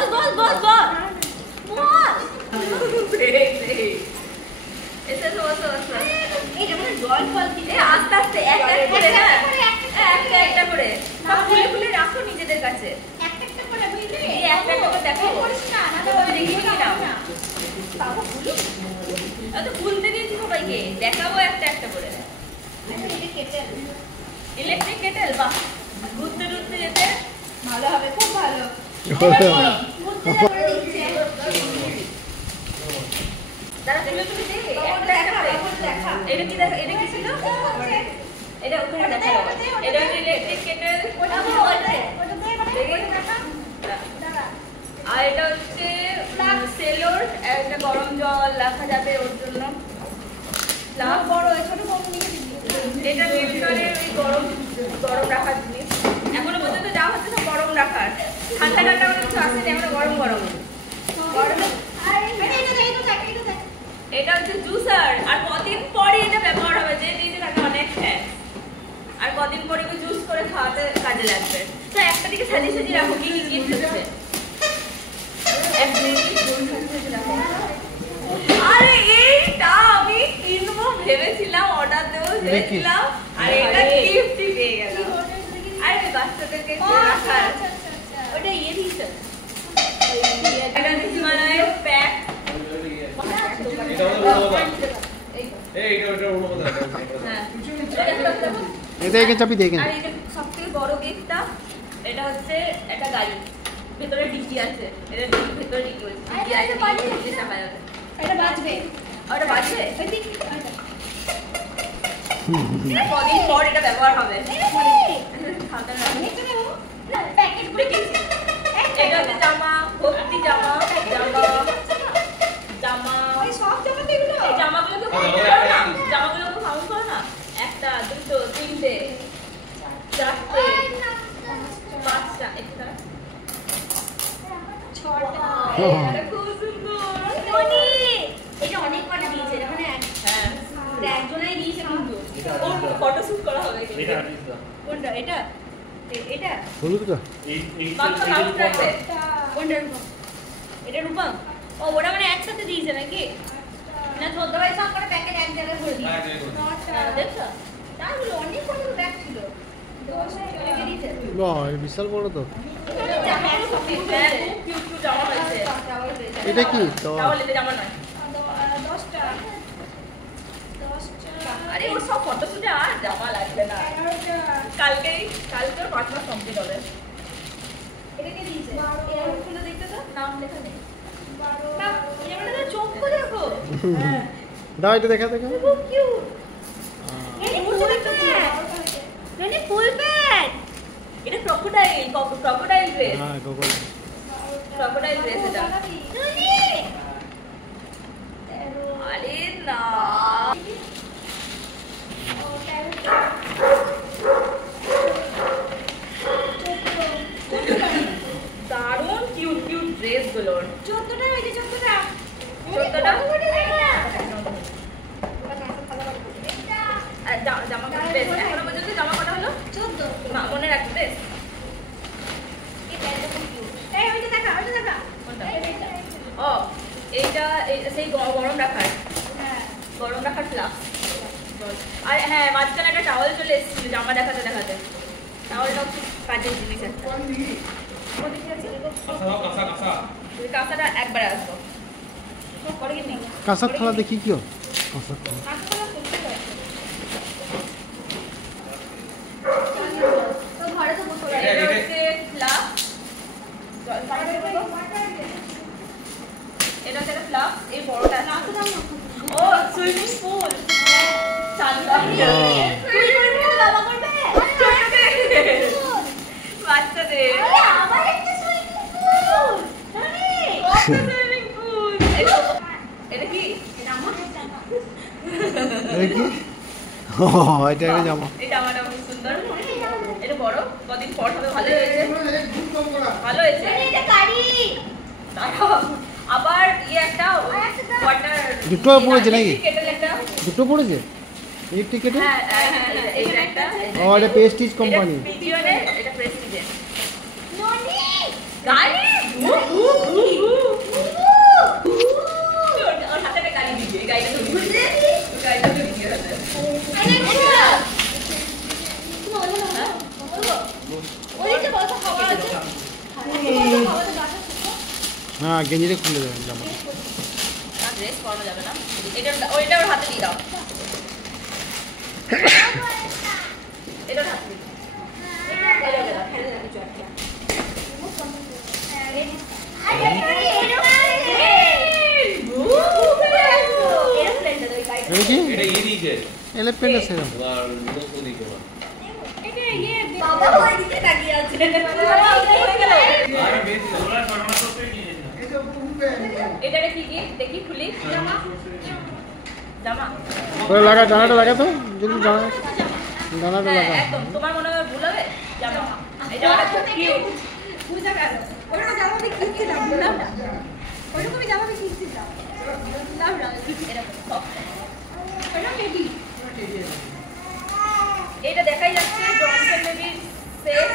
বস বস বস বস বস এসে তো বস বস এই যেমন জল ফল দিলে আস্তে আস্তে এক এক করে না একটা একটা করে সব খুলে খুলে রাখো নিজেদের কাছে একটা একটা করে বুঝলি এই একটা একটা করে দেখো করিস না না তো দেখি কি নাও বাবা খুলি এত খুলতে দিয়েছি সবাইকে দেখাবো একটা একটা করে এটা কেটেল ইলেকট্রিক কেটেল বাহ ঘুরতে ঘুরতে যেতে ভালো হবে খুব ভালো ঘুরতে করে দিচ্ছে দাঁড়া তুমি তুমি একটা একটা দেখা এটা কি দেখা এটা কি ছিল এটা ওখানে দেখা এটা হচ্ছে ইলেকট্রিক কেটেল ওটা ওটা আর এটা হচ্ছে সেলোর একটা গরম জল রাখা যাবে ওর জন্য লাভ বড় ছোট কোম্পানি এটা মিক্সারের ওই গরম গরম রাখার জিনিস এখনো পর্যন্ত যা হচ্ছে সব গরম রাখার ঠান্ডা ঠান্ডা করে কিছু আসে না আমরা গরম গরম এটা হচ্ছে জুসার আর কদিন পরে এটা ব্যবহার হবে যে দিতে থাকে অনেক ফ্যাট আর কদিন পরে জুস করে খাওয়াতে কাজে লাগবে তো একটা দিকে সাজিয়ে সাজিয়ে রাখো কি কি গিফট হচ্ছে আরে এইটা আমি কিনবো ভেবেছিলাম অর্ডার দেবো ভেবেছিলাম আর এটা গিফটই পেয়ে গেলাম আরে বাচ্চাদেরকে রাখার ওটা ইয়ে দিয়েছে এটা হিমালয়ের প্যাক এটাকে চাপি দেখেন আর এটা সবথেকে বড় গিফটটা এটা হচ্ছে একটা গাড়ি ভিতরে ডিজি আছে এটা ভিতরে ডিজি আছে ডিজি চাপা যাবে এটা বাজবে ওটা বাজবে কদিন পর এটা ব্যবহার হবে এটা হচ্ছে জামা ভর্তি জামা জামা জামা সব জামা এগুলো এই জামাগুলো তো জামাগুলো তো কাউন্ট করো না একটা দুটো তিনটে চারটে পাঁচটা একটা ছটা এটা খুব সুন্দর মনি এটা অনেক কটা দিয়েছে এটা মানে হ্যাঁ একজনই দিয়েছে কিন্তু ফটো শুট করা হবে এটা কোনটা এটা এটা হলুদটা এই বাক্স কাউন্ট রাখবে কোনটা রূপম এটা রূপম ও ওটা মানে একসাথে দিয়েছে নাকি না 14 ভাই সব করে প্যাকেট এক জায়গায় ভরে দিয়েছে দেখছো তাহলে অনেক বড় ব্যাগ ছিল বিশাল বড় তো এটা কি জামা নয় 10টা আরে ও সব ফটোশুটে আর জামা লাগবে না কালকে 5 মাস কমপ্লিট হবে এটা কে দিয়েছে এর খুলে দেখতে তো নাম লেখা নেই 12 না এটা চোখও দেখো হ্যাঁ দাও এটা দেখা খুব কিউট এই মুছে দেখতে মানে ফুল প্যান্ট এটা ক্রোকোডাইল ড্রেস হ্যাঁ ক্রোকোডাইল ড্রেস এটা আরে না দারুণ কিউট কিউট ড্রেস গুলোর 14টা হয়েছে 14টা জামা ড্রেস এখনো পর্যন্ত জামা কটা হলো 14 মা মনে রাখবে ড্রেস এই ওইটা দেখা কোনটা ও এইটা সেই গরম রাখার ফ্লাস্ক আর হ্যাঁ মাঝখানে একটা টাওয়াল চলে এসেছিল জামা দেখাতে টাওয়ালটা খুব কাজের জিনিস একটা কাঁসাটা একবার আসবো কাঁসার থালা দেখি কি কাঁসার থালা এটা হচ্ছে ফ্লাস্ক এই বড়টা ও সুইমিং পুল বাচ্চাদের এটা কি এটা জামা এই জামাটা খুব সুন্দর এটা বড় কদিন পর হবে ভালো হয়েছে আবার একটা ওয়াটার দুটো পড়েছে নাকি দুটো পড়েছে ইলেকট্রিক কেটেল হ্যাঁ এইটা একটা ও এটা প্রেস্টিজ কোম্পানি এটা প্রেস্টিজের গাড়ি হ্যাঁ গেঞ্জিটা খুলে দেবেন জামা। না ড্রেস পরানো যাবে না, ওইটা ওর হাতে দিয়ে দাও, এটা ওর হাতে দিয়ে দাও। এলিফ্যান্ট আছে এটা কি কি দেখি খুলি, জামা জামা ওরে লাগা, ডানাটা লাগা তো যদি জামা ডানাটা লাগা। একদম তোমার মনে হয় ভুল হবে জামা, এটা খুব কিউট। বুঝা গেল ওরকম জামা আমি কিনতে দাও না, ওরকমই জামা আমি কিনতে দাও দাও না, এরকম সফট এটা বেবি। এটা দেখাই যাচ্ছে জনসন বেবির সেট।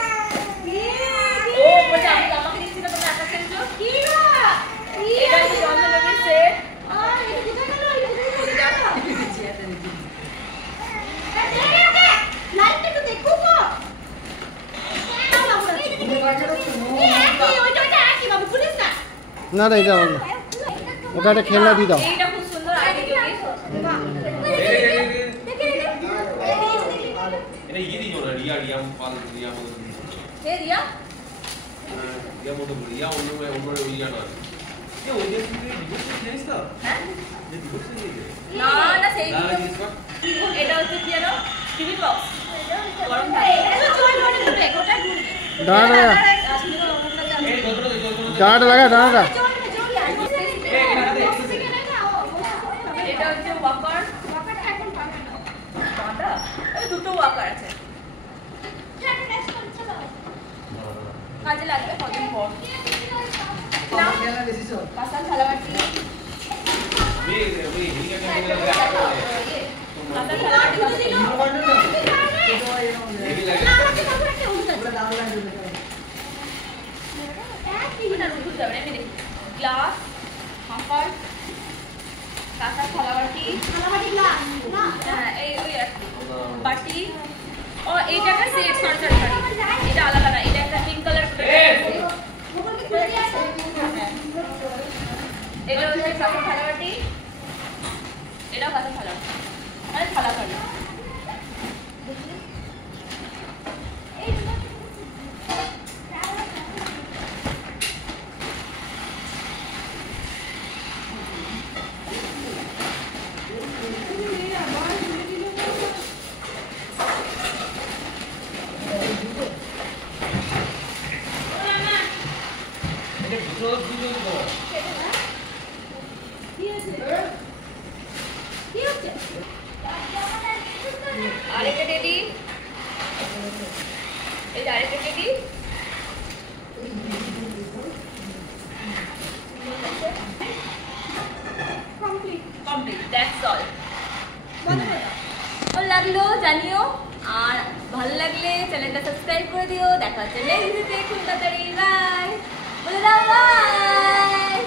ও বলে আমি আমাকে দিচ্ছি না, তোমরা একা খেলছো কি না, এটা হচ্ছে জনসন বেবির সেট। এটা কোথায় গেল, এটা দিচ্ছি এটা দিচ্ছি লাইটটা তো দেখো তো না না এটা হবে না, ওটা একটা খেলনা দিয়ে দাও। এইটা খুব সুন্দর আইডিয়া এটা ये नहीं होना रिया रिया पाल रिया मत হে রিয়া रिया मत रिया उन्होंने रिया ना ये हो गया कि डिवोर्स नहीं इसका হ্যাঁ ये डिवोर्स नहीं है না না সেই ना इसका এটা হচ্ছে কি জানো টিভি বক্স গরম থাকে এটা চল ধরে ঘুরে গোটা ঘুরে ডানাটা লাগা, ए दोनों ডানাটা লাগা, ডানাটা। এটা হচ্ছে ওয়াকার, ওয়াকার এখন পাবে না বাঁধা, এই দুটো ওয়াকার আছে কাজে লাগবে কদিন পর। কাঁসার থালাবাটি, ये रिया का কাঁসার থালাবাটি ये भी लगे গ্লাস, হাঁপার, কাঁসার থালাবাটি, হ্যাঁ এই ওই একটি বাটি। ও এইটা একটা সেট, সরি সরি সরি এটা আলাদা না, এটা একটা পিঙ্ক কালার করে এটা হচ্ছে কাঁসার থালাবাটি, এটাও কাঁসার থালাবাটি মানে থালা থালা। ये डिवोर्स भी तो আরেকটা টেডি, এই যে আরেকটা টেডি, কমপ্লিট দ্যাটস অল। ভালো লাগলো জানিও, আর ভালো লাগলে চ্যানেলটা সাবস্ক্রাইব করে দিও। দেখা হচ্ছে নেক্সট ভিডিওতে, খুব তাড়াতাড়ি। বাই বলে দাও বাই।